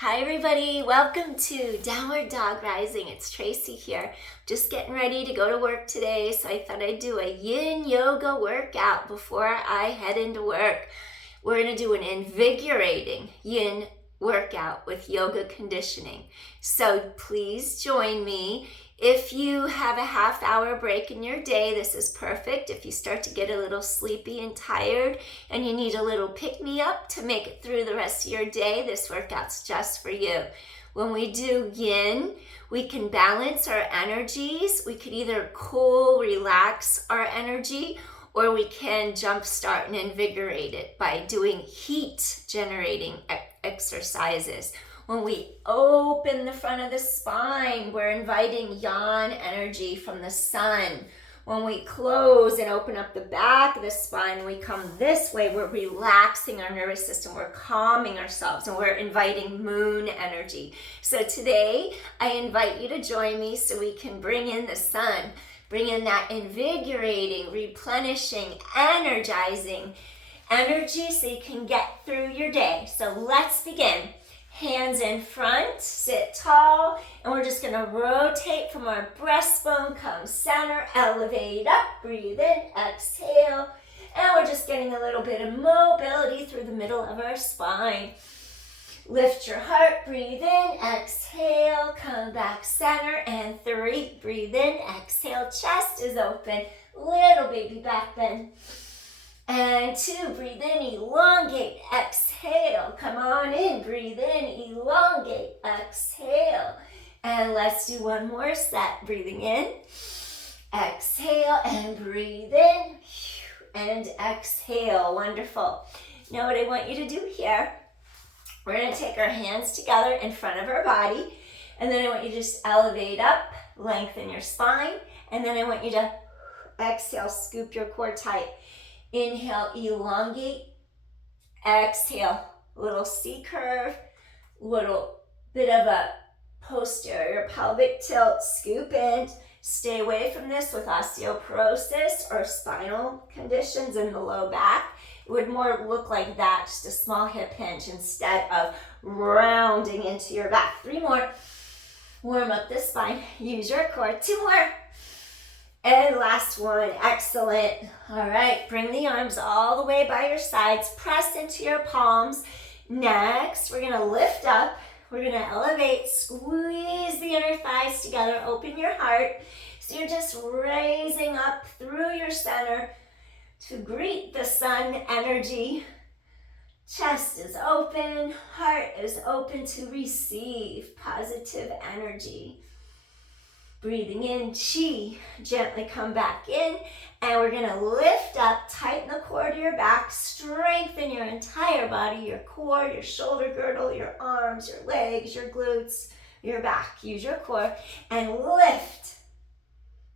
Hi everybody, welcome to Downward Dog Rising. It's Tracy here. Just getting ready to go to work today, so I thought I'd do a Yin Yoga workout before I head into work. We're going to do an invigorating Yin workout with yoga conditioning. So please join me. If you have a half-hour break in your day, this is perfect. If you start to get a little sleepy and tired and you need a little pick-me-up to make it through the rest of your day, this workout's just for you. When we do Yin, we can balance our energies. We could either cool, relax our energy, or we can jumpstart and invigorate it by doing heat-generating exercises. When we open the front of the spine, we're inviting yang energy from the sun. When we close and open up the back of the spine, we come this way, we're relaxing our nervous system, we're calming ourselves, and we're inviting moon energy. So today, I invite you to join me so we can bring in the sun, bring in that invigorating, replenishing, energizing energy so you can get through your day. So let's begin. Hands in front, sit tall, and we're just gonna rotate from our breastbone, come center, elevate up, breathe in, exhale, and we're just getting a little bit of mobility through the middle of our spine. Lift your heart, breathe in, exhale, come back center, and 3, breathe in, exhale, chest is open, little baby back bend. And 2, breathe in, elongate, exhale, come on in, breathe in, elongate, exhale. And let's do one more set, breathing in, exhale, and breathe in, and exhale, wonderful. Now what I want you to do here, we're gonna take our hands together in front of our body, and then I want you to just elevate up, lengthen your spine, and then I want you to exhale, scoop your core tight. Inhale, elongate, exhale, little C curve, little bit of a posterior pelvic tilt, scoop in. Stay away from this with osteoporosis or spinal conditions in the low back. It would more look like that, just a small hip hinge instead of rounding into your back. 3 more. Warm up the spine, use your core. 2 more. And last one, excellent. All right, bring the arms all the way by your sides, press into your palms. Next, we're gonna lift up, we're gonna elevate, squeeze the inner thighs together, open your heart. So you're just raising up through your center to greet the sun energy. Chest is open, heart is open to receive positive energy. Breathing in, chi, gently come back in, and we're gonna lift up, tighten the core to your back, strengthen your entire body, your core, your shoulder girdle, your arms, your legs, your glutes, your back. Use your core and lift.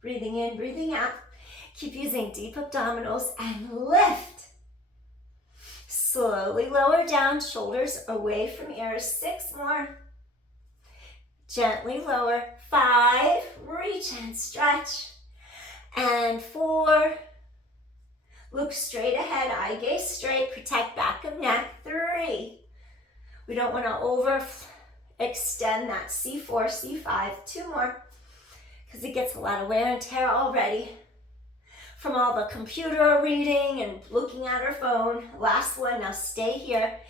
Breathing in, breathing out. Keep using deep abdominals and lift. Slowly lower down, shoulders away from ears. 6 more. Gently lower. 5, reach and stretch. And 4, look straight ahead, eye gaze straight, protect back of neck. 3, we don't want to overextend that C4, C5. 2 more, because it gets a lot of wear and tear already from all the computer reading and looking at our phone. Last one, now stay here.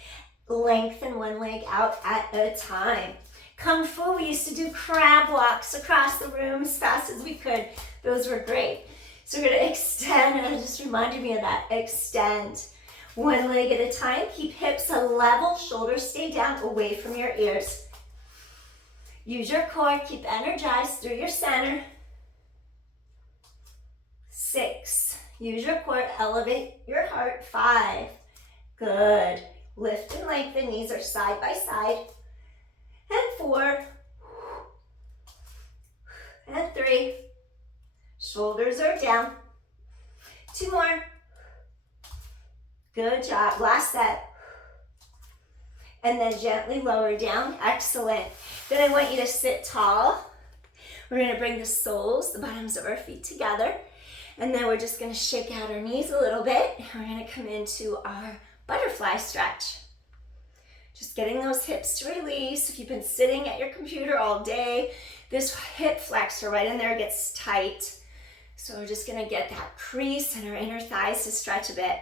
Lengthen one leg out at a time. Kung Fu, we used to do crab walks across the room as fast as we could. Those were great. So we're gonna extend, and it just reminded me of that, extend. One leg at a time, keep hips level, shoulders stay down, away from your ears. Use your core, keep energized through your center. 6, use your core, elevate your heart. 5, good. Lift and lengthen, knees are side by side. And 4, and 3, shoulders are down. 2 more, good job, last set. And then gently lower down, excellent. Then I want you to sit tall. We're gonna bring the soles, the bottoms of our feet together. And then we're just gonna shake out our knees a little bit. We're gonna come into our butterfly stretch. Just getting those hips to release. If you've been sitting at your computer all day, this hip flexor right in there gets tight. So we're just gonna get that crease in our inner thighs to stretch a bit.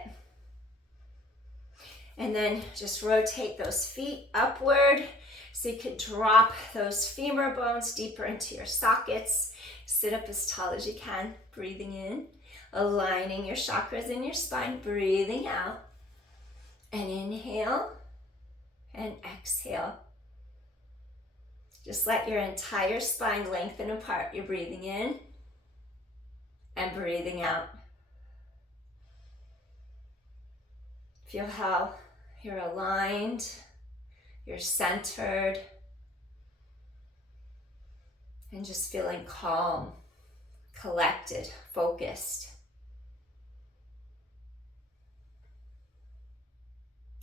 And then just rotate those feet upward so you can drop those femur bones deeper into your sockets. Sit up as tall as you can, breathing in, aligning your chakras in your spine, breathing out. And inhale and exhale. Just let your entire spine lengthen apart. You're breathing in and breathing out. Feel how you're aligned, you're centered, and just feeling calm, collected, focused.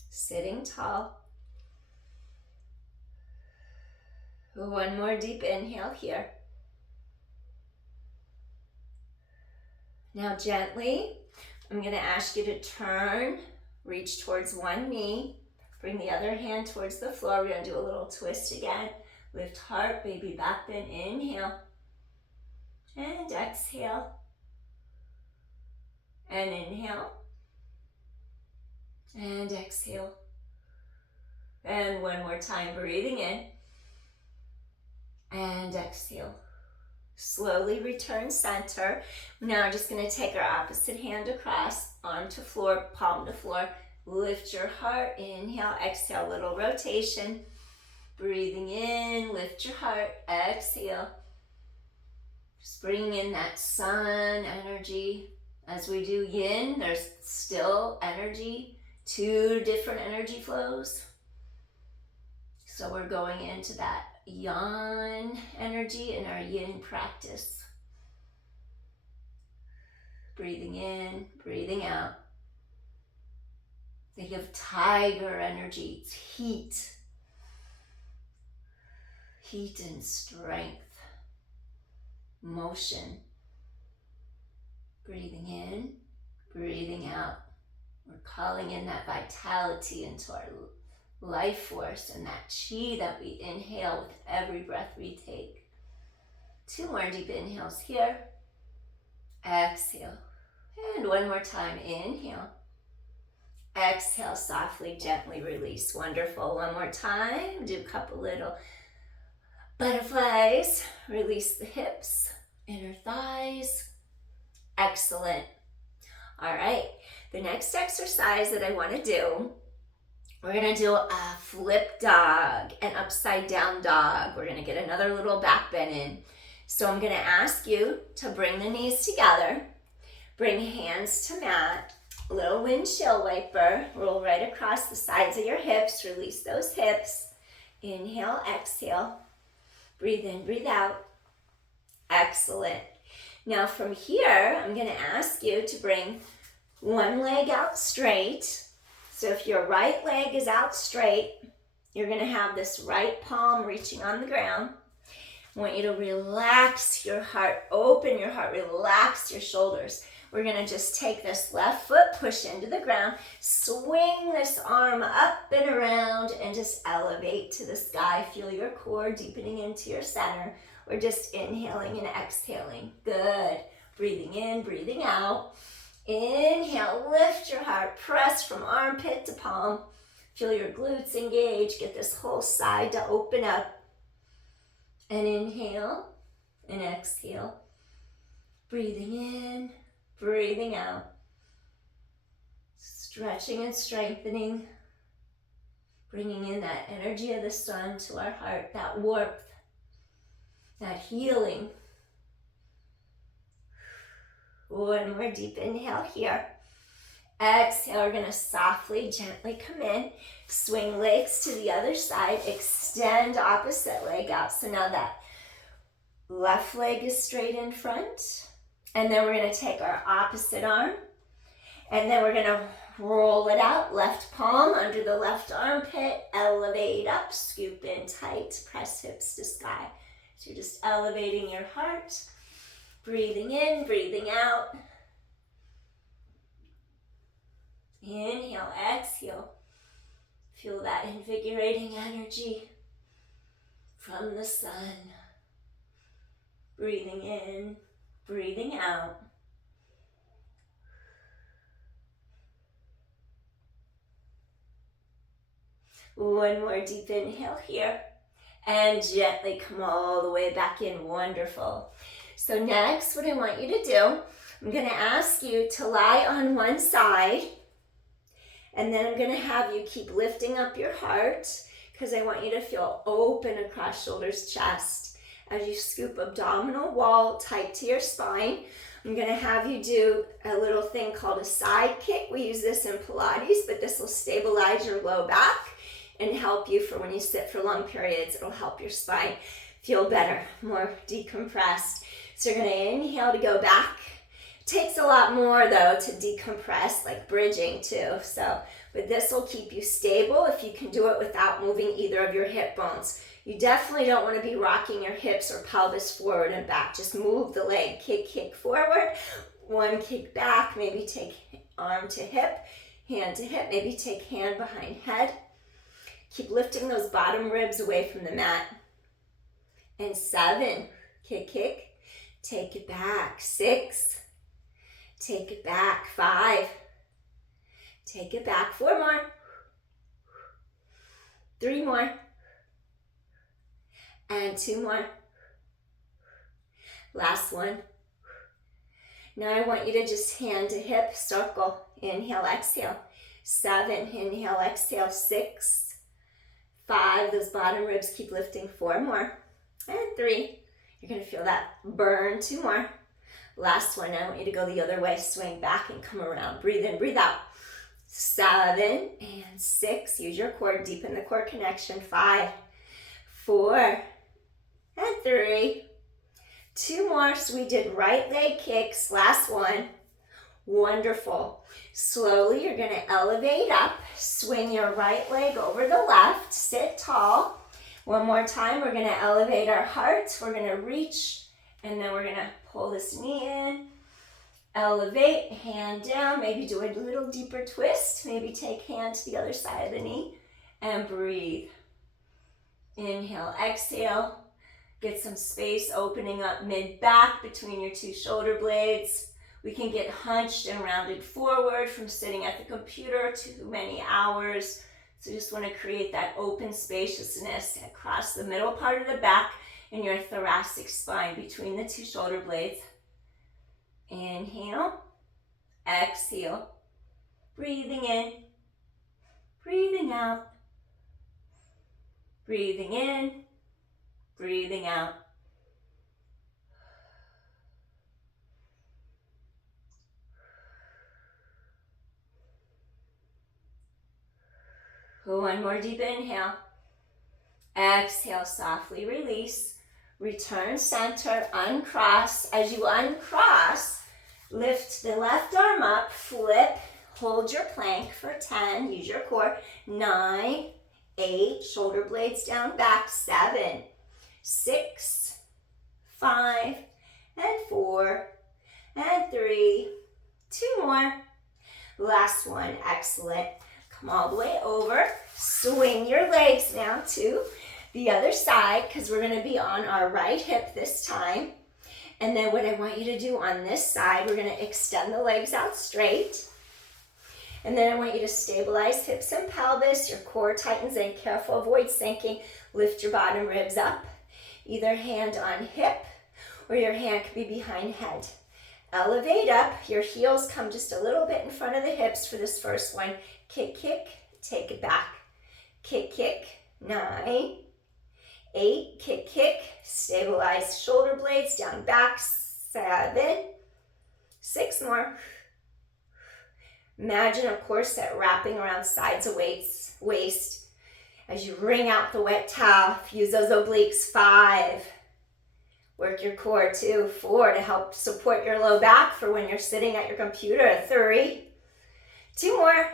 Sitting tall. One more deep inhale here. Now gently, I'm going to ask you to turn, reach towards one knee, bring the other hand towards the floor. We're going to do a little twist again. Lift heart, baby back bend, inhale, and exhale, and inhale, and exhale, and one more time, breathing in, and exhale. Slowly return center. Now we're just going to take our opposite hand across, arm to floor, palm to floor. Lift your heart, inhale, exhale, little rotation. Breathing in, lift your heart, exhale. Just bringing in that sun energy. As we do yin, there's still energy, 2 different energy flows. So we're going into that yang energy in our yin practice. Breathing in, breathing out. Think of tiger energy, it's heat. Heat and strength. Motion. Breathing in, breathing out. We're calling in that vitality into our life force and that chi that we inhale with every breath we take. 2 more deep inhales here. Exhale. And one more time, inhale. Exhale, softly, gently release. Wonderful. One more time. Do a couple little butterflies. Release the hips, inner thighs. Excellent. All right. The next exercise that I want to do, we're going to do a flip dog, an upside down dog. We're going to get another little back bend in. So I'm going to ask you to bring the knees together, bring hands to mat, little windshield wiper, roll right across the sides of your hips, release those hips. Inhale, exhale, breathe in, breathe out. Excellent. Now from here, I'm going to ask you to bring one leg out straight. So if your right leg is out straight, you're going to have this right palm reaching on the ground. I want you to relax your heart, open your heart, relax your shoulders. We're going to just take this left foot, push into the ground, swing this arm up and around, and just elevate to the sky. Feel your core deepening into your center. We're just inhaling and exhaling. Good. Breathing in, breathing out. Inhale, lift your heart, press from armpit to palm. Feel your glutes engage. Get this whole side to open up. And inhale and exhale. Breathing in, breathing out. Stretching and strengthening. Bringing in that energy of the sun to our heart, that warmth, that healing. One more deep inhale here. Exhale, we're going to softly, gently come in. Swing legs to the other side. Extend opposite leg out. So now that left leg is straight in front. And then we're going to take our opposite arm. And then we're going to roll it out. Left palm under the left armpit. Elevate up. Scoop in tight. Press hips to sky. So you're just elevating your heart. Breathing in, breathing out. Inhale, exhale. Feel that invigorating energy from the sun. Breathing in, breathing out. One more deep inhale here. And gently come all the way back in. Wonderful. So next, what I want you to do, I'm going to ask you to lie on one side. And then I'm going to have you keep lifting up your heart, because I want you to feel open across shoulders, chest. As you scoop abdominal wall tight to your spine, I'm going to have you do a little thing called a side kick. We use this in Pilates, but this will stabilize your low back and help you for when you sit for long periods. It'll help your spine feel better, more decompressed. So you're going to inhale to go back. Takes a lot more though to decompress, like bridging too. But this will keep you stable if you can do it without moving either of your hip bones. You definitely don't want to be rocking your hips or pelvis forward and back. Just move the leg, kick forward, one kick back, maybe take arm to hip, hand to hip, maybe take hand behind head. Keep lifting those bottom ribs away from the mat. And 7, kick, take it back. 6, take it back. 5, take it back. 4 more. 3 more. And 2 more. Last one. Now I want you to just hand to hip, circle. Inhale, exhale. 7, inhale, exhale. 6, 5, those bottom ribs keep lifting. 4 more. And 3, you're going to feel that burn. 2 more. Last one, I want you to go the other way, swing back and come around. Breathe in, breathe out. 7 and 6, use your core, deepen the core connection. 5, 4, and 3. 2 more, so we did right leg kicks. Last one. Wonderful. Slowly, you're going to elevate up, swing your right leg over the left, sit tall. One more time, we're going to elevate our heart. We're going to reach, and then we're going to pull this knee in. Elevate, hand down, maybe do a little deeper twist. Maybe take hand to the other side of the knee, and breathe. Inhale, exhale. Get some space opening up mid-back between your 2 shoulder blades. We can get hunched and rounded forward from sitting at the computer too many hours. So just want to create that open spaciousness across the middle part of the back and your thoracic spine between the 2 shoulder blades. Inhale, exhale. Breathing in, breathing out. Breathing in, breathing out. One more deep inhale. Exhale, softly release. Return center, uncross. As you uncross, lift the left arm up, flip, hold your plank for 10, use your core. 9, 8, shoulder blades down, back. 7, 6, 5, and 4, and 3. 2 more. Last one, excellent. Come all the way over. Swing your legs now to the other side, because we're going to be on our right hip this time. And then what I want you to do on this side, we're going to extend the legs out straight. And then I want you to stabilize hips and pelvis. Your core tightens in. Careful, avoid sinking. Lift your bottom ribs up. Either hand on hip or your hand can be behind head. Elevate up. Your heels come just a little bit in front of the hips for this first one. Kick, take it back. Kick, 9, 8, kick, stabilize shoulder blades down, back. 7, 6 more. Imagine a corset wrapping around sides of waist. As you wring out the wet towel, use those obliques. 5, work your core. 2, 4 to help support your low back for when you're sitting at your computer. 3, 2 more.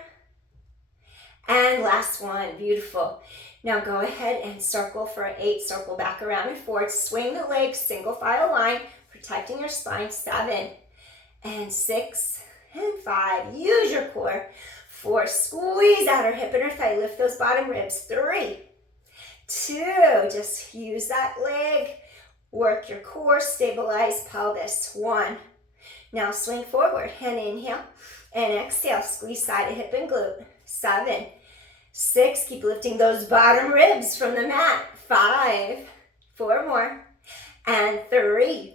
And last one, beautiful. Now go ahead and circle for 8, circle back around and forward. Swing the legs, single file line, protecting your spine. 7, and 6, and 5. Use your core. 4, squeeze out her hip and her thigh, lift those bottom ribs. 3, 2, just use that leg, work your core, stabilize pelvis. 1, now swing forward and inhale and exhale, squeeze side of hip and glute. 7, 6, keep lifting those bottom ribs from the mat. 5, 4 more, and 3,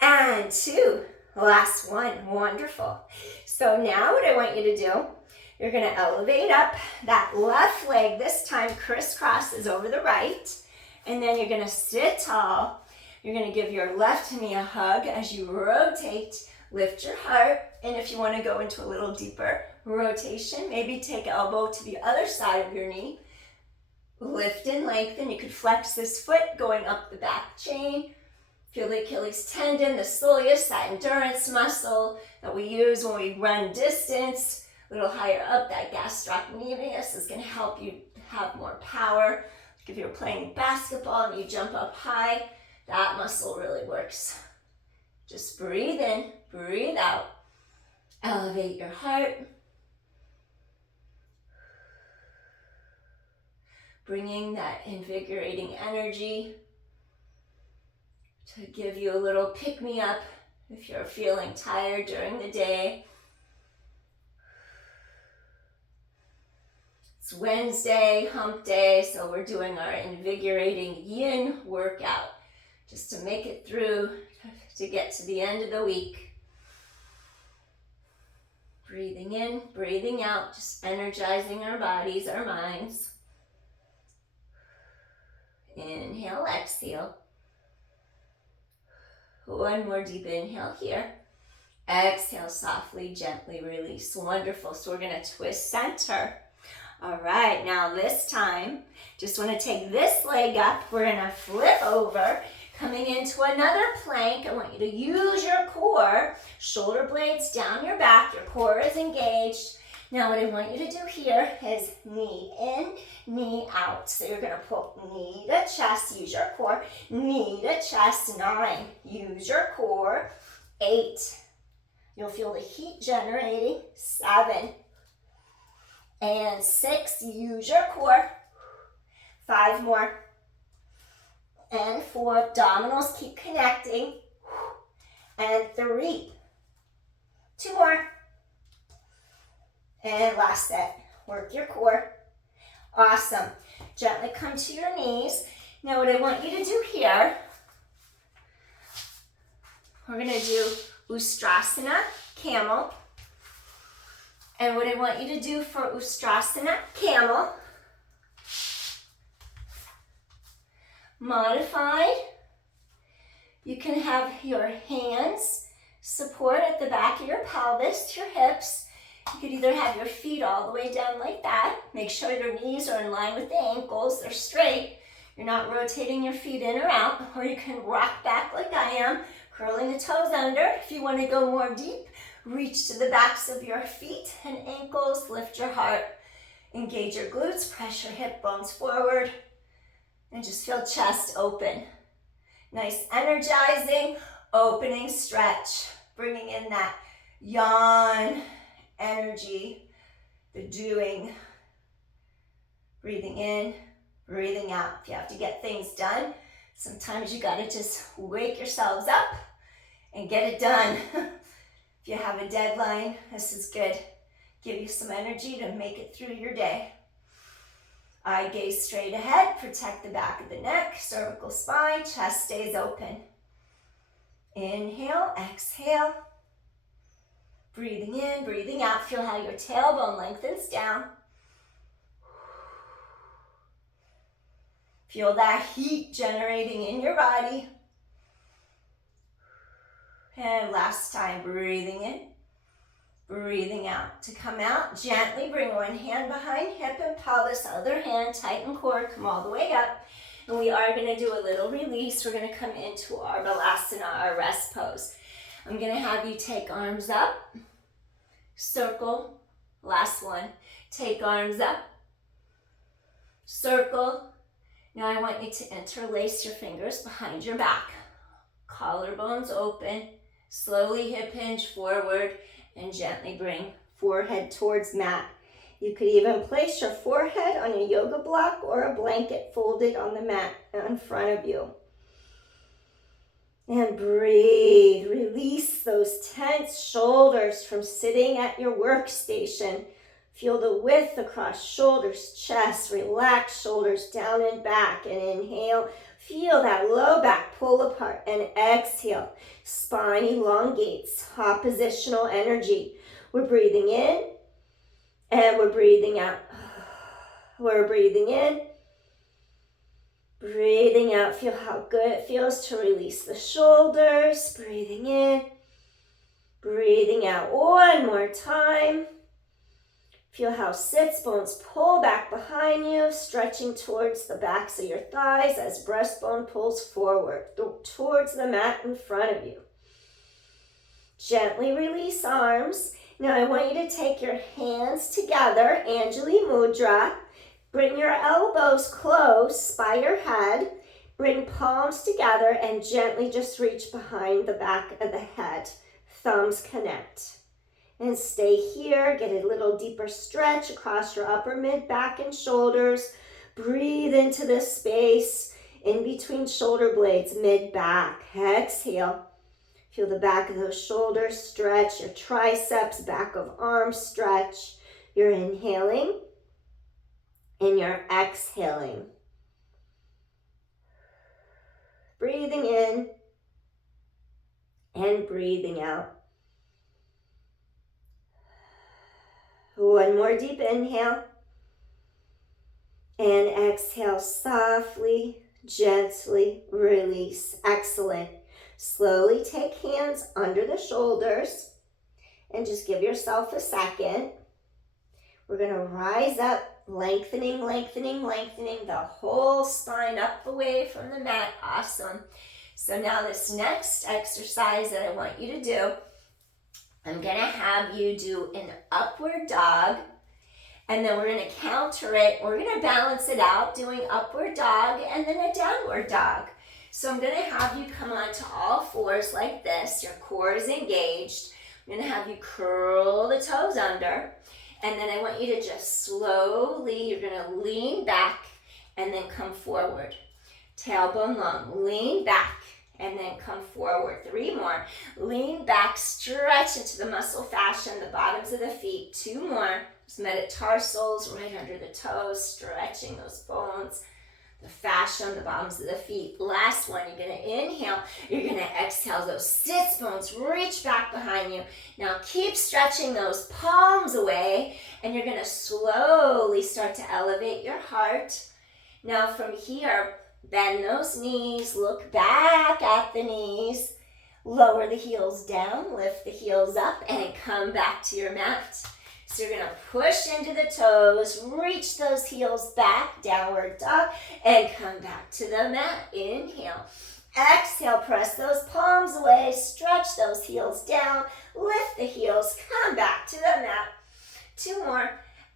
and 2, last one. Wonderful. So now what I want you to do, you're going to elevate up that left leg. This time crisscrosses over the right, and then you're going to sit tall. You're going to give your left knee a hug as you rotate, lift your heart, and if you want to go into a little deeper rotation, maybe take elbow to the other side of your knee. Lift and lengthen. You could flex this foot going up the back chain. Feel the Achilles tendon, the soleus, that endurance muscle that we use when we run distance. A little higher up, that gastrocnemius is going to help you have more power. Like if you're playing basketball and you jump up high, that muscle really works. Just breathe in, breathe out. Elevate your heart. Bringing that invigorating energy to give you a little pick-me-up if you're feeling tired during the day. It's Wednesday, hump day, so we're doing our invigorating yin workout just to make it through, to get to the end of the week. Breathing in, breathing out, just energizing our bodies, our minds. Inhale, exhale. One more deep inhale here. Exhale, softly, gently release. Wonderful. So we're going to twist center. All right, now this time, just want to take this leg up. We're going to flip over, coming into another plank. I want you to use your core, shoulder blades down your back. Your core is engaged. Now what I want you to do here is knee in, knee out. So you're going to pull knee to chest, use your core, knee to chest. 9, use your core. 8, you'll feel the heat generating. 7, and 6, use your core. 5 more, and 4, abdominals keep connecting. And 3, 2 more. And last set, work your core. Awesome. Gently come to your knees. Now what I want you to do here, we're going to do Ustrasana, Camel. And what I want you to do for Ustrasana, Camel, modified, you can have your hands support at the back of your pelvis, your hips. You could either have your feet all the way down like that. Make sure your knees are in line with the ankles. They're straight. You're not rotating your feet in or out. Or you can rock back like I am, curling the toes under. If you want to go more deep, reach to the backs of your feet and ankles. Lift your heart. Engage your glutes. Press your hip bones forward. And just feel chest open. Nice energizing, opening stretch. Bringing in that yawn energy, the doing. Breathing in, breathing out. If you have to get things done, sometimes you gotta just wake yourselves up and get it done. If you have a deadline, this is good. Give you some energy to make it through your day. Eye gaze straight ahead, protect the back of the neck, cervical spine, chest stays open. Inhale, exhale. Breathing in, breathing out. Feel how your tailbone lengthens down. Feel that heat generating in your body. And last time, breathing in, breathing out. To come out, gently bring one hand behind hip and pelvis, other hand, tighten core, come all the way up. And we are going to do a little release. We're going to come into our Balasana, our rest pose. I'm going to have you take arms up, circle, last one. Take arms up, circle. Now I want you to interlace your fingers behind your back. Collarbones open, slowly hip hinge forward, and gently bring forehead towards mat, You could even place your forehead on a yoga block or a blanket folded on the mat in front of you. And breathe. Release those tense shoulders from sitting at your workstation. Feel the width across shoulders, chest. Relax shoulders down and back. And inhale. Feel that low back pull apart. And exhale. Spine elongates. Oppositional energy. We're breathing in. And we're breathing out. We're breathing in. Breathing out. Feel how good it feels to release the shoulders. Breathing in. Breathing out. One more time. Feel how sits bones pull back behind you, stretching towards the backs of your thighs as breastbone pulls forward towards the mat in front of you. Gently release arms. Now I want you to take your hands together, Anjali Mudra. Bring your elbows close by your head. Bring palms together and gently just reach behind the back of the head. Thumbs connect. And stay here. Get a little deeper stretch across your upper mid back and shoulders. Breathe into this space in between shoulder blades, mid back. Exhale. Feel the back of those shoulders stretch. Your triceps, back of arms stretch. You're inhaling. And you're exhaling. Breathing in and breathing out. One more deep inhale. And exhale softly, gently release. Excellent. Slowly take hands under the shoulders and just give yourself a second. We're going to rise up. Lengthening, lengthening, lengthening the whole spine up away from the mat. Awesome. So now this next exercise that I want you to do, I'm going to have you do an upward dog, and then we're going to counter it. We're going to balance it out doing upward dog and then a downward dog. So I'm going to have you come onto all fours like this. Your core is engaged. I'm going to have you curl the toes under. And then I want you to just slowly, you're going to lean back and then come forward. Tailbone long, lean back and then come forward. 3 more. Lean back, stretch into the muscle fascia in the bottoms of the feet. 2 more. Just metatarsals right under the toes, stretching those bones. The fascia on the bottoms of the feet. Last one, you're going to inhale. You're going to exhale. Those sits bones reach back behind you. Now keep stretching those palms away, and you're going to slowly start to elevate your heart. Now from here, bend those knees. Look back at the knees. Lower the heels down. Lift the heels up and come back to your mat. So you're going to push into the toes, reach those heels back, downward dog, and come back to the mat. Inhale. Exhale, press those palms away, stretch those heels down, lift the heels, come back to the mat. 2 more.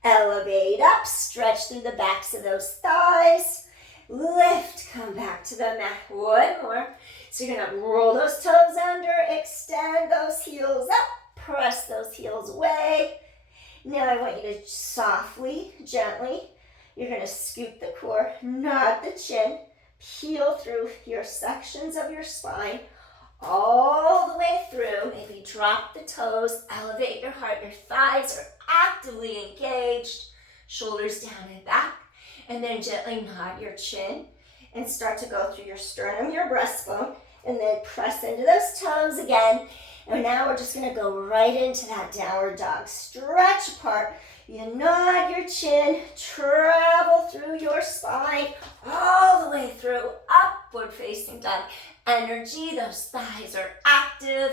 Elevate up, stretch through the backs of those thighs. Lift, come back to the mat. 1 more. So you're going to roll those toes under, extend those heels up, press those heels away. Now I want you to softly, gently, you're going to scoop the core, nod the chin, peel through your sections of your spine all the way through. Maybe drop the toes, elevate your heart. Your thighs are actively engaged, shoulders down and back. And then gently nod your chin and start to go through your sternum, your breastbone, and then press into those toes again. And now we're just going to go right into that downward dog. Stretch apart. You nod your chin, travel through your spine, all the way through, upward facing dog. Energy, those thighs are active.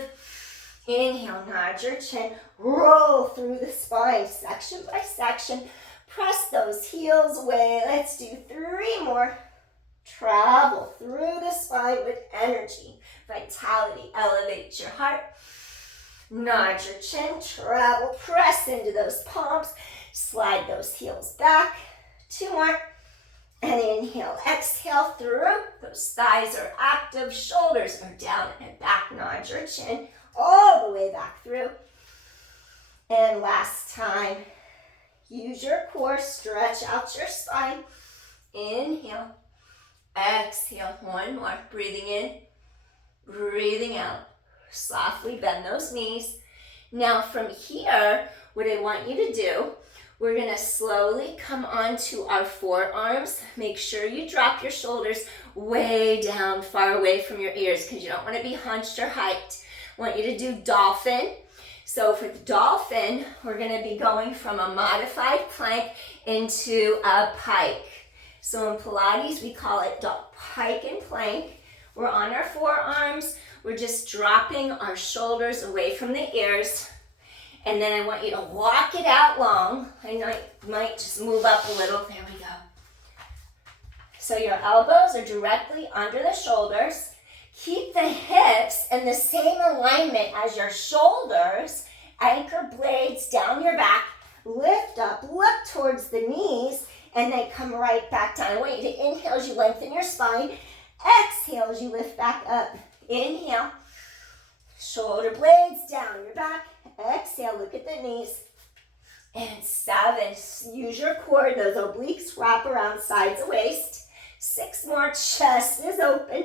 Inhale, nod your chin, roll through the spine, section by section. Press those heels away. Let's do 3 more. Travel through the spine with energy, vitality. Elevate your heart. Nod your chin, travel, press into those palms, slide those heels back. 2 more. And inhale, exhale through. Those thighs are active, shoulders are down and back. Nod your chin all the way back through. And last time, Use your core, stretch out your spine. Inhale, exhale, one more. Breathing in, breathing out. Softly bend those knees. Now from here, what I want you to do, we're gonna slowly come onto our forearms. Make sure you drop your shoulders way down, far away from your ears, because you don't wanna be hunched or hiked. I want you to do Dolphin. So for the Dolphin, we're gonna be going from a modified plank into a pike. So in Pilates, we call it pike and plank. We're on our forearms. We're just dropping our shoulders away from the ears. And then I want you to walk it out long. I might just move up a little. There we go. So your elbows are directly under the shoulders. Keep the hips in the same alignment as your shoulders. Anchor blades down your back. Lift up, look towards the knees, and then come right back down. I want you to inhale as you lengthen your spine. Exhale as you lift back up. Inhale. Shoulder blades down your back. Exhale, look at the knees. And 7, use your core. Those obliques wrap around sides of waist. 6 more, chest is open.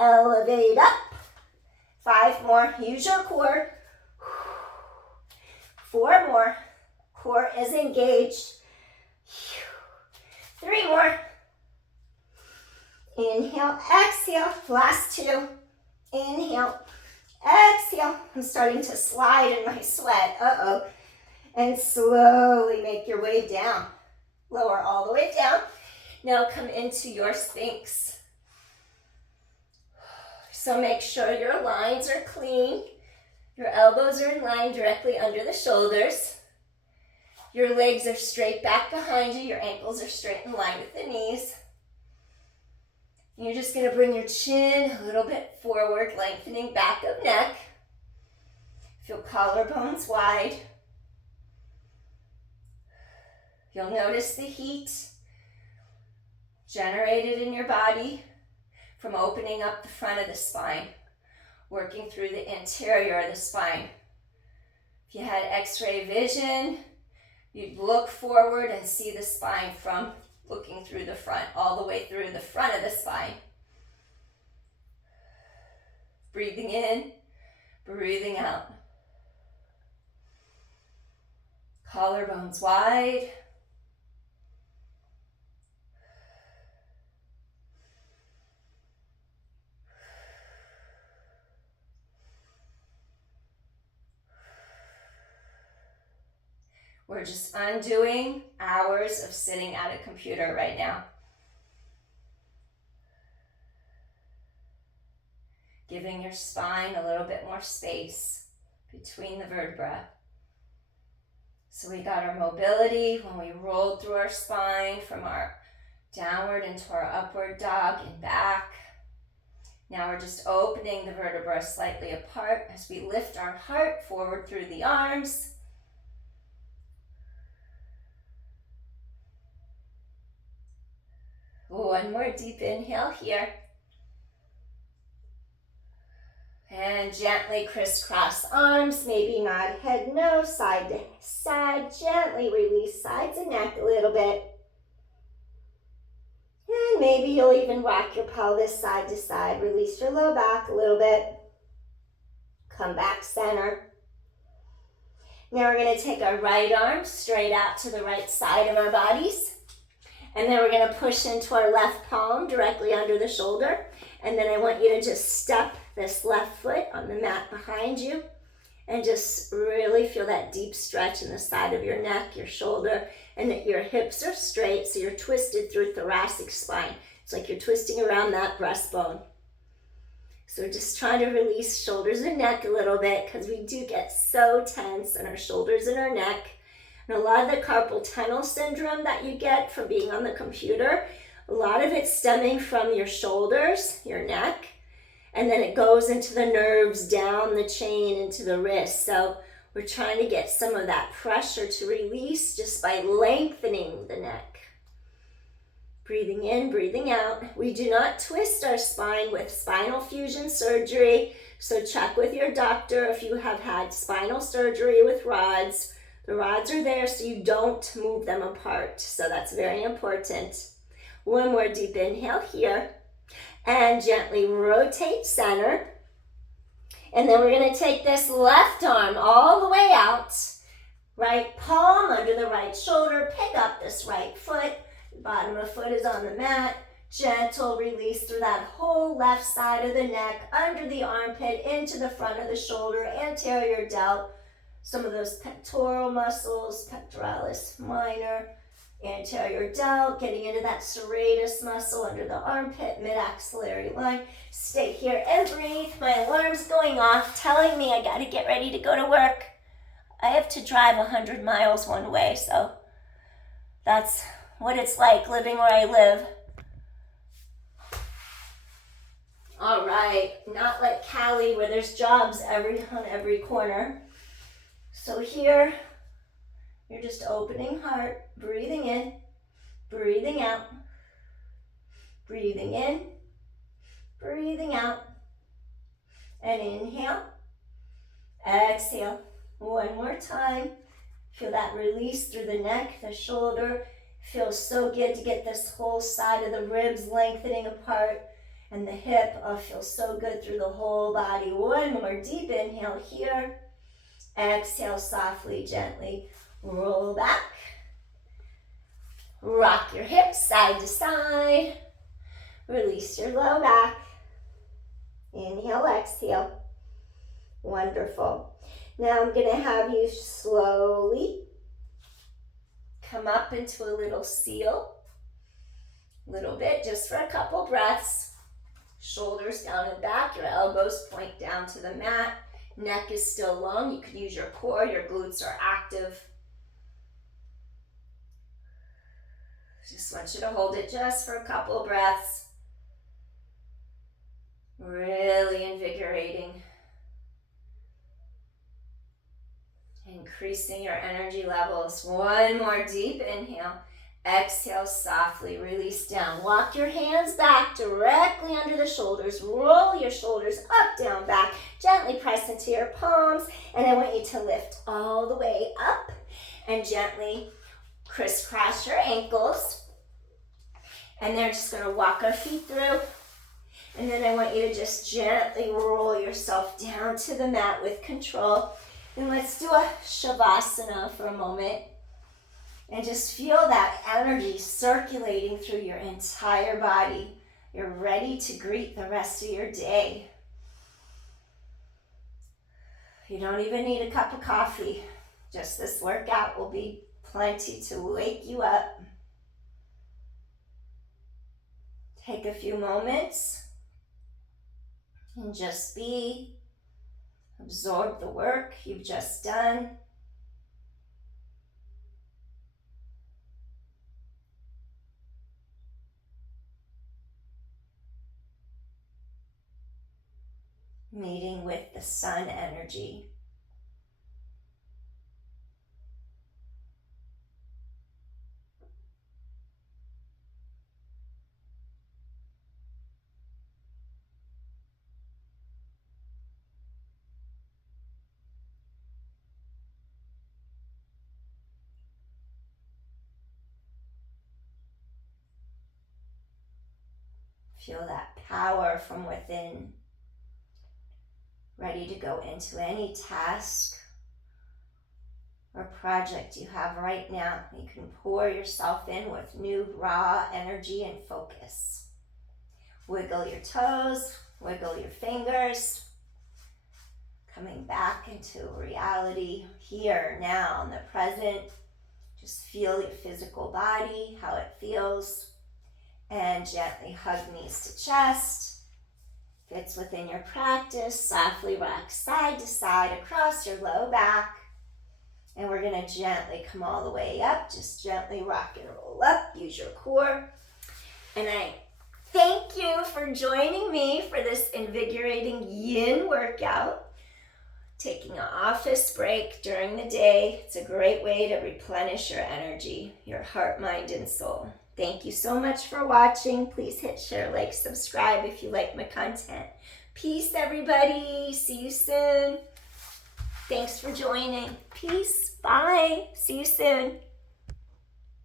Elevate up. 5 more, use your core. 4 more, core is engaged. 3 more. Inhale, exhale, last 2. Inhale, exhale. I'm starting to slide in my sweat. Uh-oh. And slowly make your way down. Lower all the way down. Now come into your Sphinx. So make sure your lines are clean. Your elbows are in line directly under the shoulders. Your legs are straight back behind you. Your ankles are straight in line with the knees. You're just going to bring your chin a little bit forward, lengthening back of neck. Feel collarbones wide. You'll notice the heat generated in your body from opening up the front of the spine, working through the interior of the spine. If you had X-ray vision, you'd look forward and see the spine from looking through the front, all the way through the front of the spine. Breathing in, breathing out. Collarbones wide. We're just undoing hours of sitting at a computer right now. Giving your spine a little bit more space between the vertebrae. So we got our mobility when we rolled through our spine from our downward into our upward dog and back. Now we're just opening the vertebrae slightly apart as we lift our heart forward through the arms. One more deep inhale here. And gently crisscross arms, maybe nod head, nose, side to side. Gently release sides and neck a little bit. And maybe you'll even rock your pelvis side to side. Release your low back a little bit. Come back center. Now we're going to take our right arm straight out to the right side of our bodies. And then we're going to push into our left palm directly under the shoulder. And then I want you to just step this left foot on the mat behind you and just really feel that deep stretch in the side of your neck, your shoulder, and that your hips are straight, so you're twisted through thoracic spine. It's like you're twisting around that breastbone. So just trying to release shoulders and neck a little bit because we do get so tense in our shoulders and our neck. And a lot of the carpal tunnel syndrome that you get from being on the computer, a lot of it's stemming from your shoulders, your neck, and then it goes into the nerves down the chain into the wrist. So we're trying to get some of that pressure to release just by lengthening the neck. Breathing in, breathing out. We do not twist our spine with spinal fusion surgery, so check with your doctor if you have had spinal surgery with rods. The rods are there so you don't move them apart. So that's very important. One more deep inhale here. And gently rotate center. And then we're going to take this left arm all the way out. Right palm under the right shoulder. Pick up this right foot. The bottom of the foot is on the mat. Gentle release through that whole left side of the neck, under the armpit, into the front of the shoulder, anterior delt. Some of those pectoral muscles, pectoralis minor, anterior delt, getting into that serratus muscle under the armpit, mid-axillary line. Stay here and breathe. My alarm's going off, telling me I gotta get ready to go to work. I have to drive 100 miles one way, so that's what it's like living where I live. All right, not like Cali where there's jobs on every corner. So here, you're just opening heart, breathing in, breathing out, breathing in, breathing out, and inhale, exhale. One more time. Feel that release through the neck, the shoulder. Feels so good to get this whole side of the ribs lengthening apart. And the hip feels so good through the whole body. One more deep inhale here. Exhale softly, gently. Roll back. Rock your hips side to side. Release your low back. Inhale, exhale. Wonderful. Now I'm going to have you slowly come up into a little seal. A little bit, just for a couple breaths. Shoulders down and back, your elbows point down to the mat. Neck is still long. You can use your core, your glutes are active. Just want you to hold it just for a couple breaths. Really invigorating. Increasing your energy levels. One more deep inhale. Exhale softly, release down. Walk your hands back directly under the shoulders. Roll your shoulders up, down, back. Gently press into your palms. And I want you to lift all the way up and gently crisscross your ankles. And then just going to walk our feet through. And then I want you to just gently roll yourself down to the mat with control. And let's do a Savasana for a moment. And just feel that energy circulating through your entire body. You're ready to greet the rest of your day. You don't even need a cup of coffee. Just this workout will be plenty to wake you up. Take a few moments and just be. Absorb the work you've just done. Meeting with the sun energy. Feel that power from within. Ready to go into any task or project you have right now. You can pour yourself in with new raw energy and focus. Wiggle your toes, wiggle your fingers. Coming back into reality here, now, in the present. Just feel your physical body, how it feels. And gently hug knees to chest. If it's within your practice, softly rock side to side across your low back. And we're going to gently come all the way up. Just gently rock and roll up. Use your core. And I thank you for joining me for this invigorating yin workout. Taking an office break during the day. It's a great way to replenish your energy, your heart, mind, and soul. Thank you so much for watching. Please hit share, like, subscribe if you like my content. Peace, everybody. See you soon. Thanks for joining. Peace. Bye. See you soon.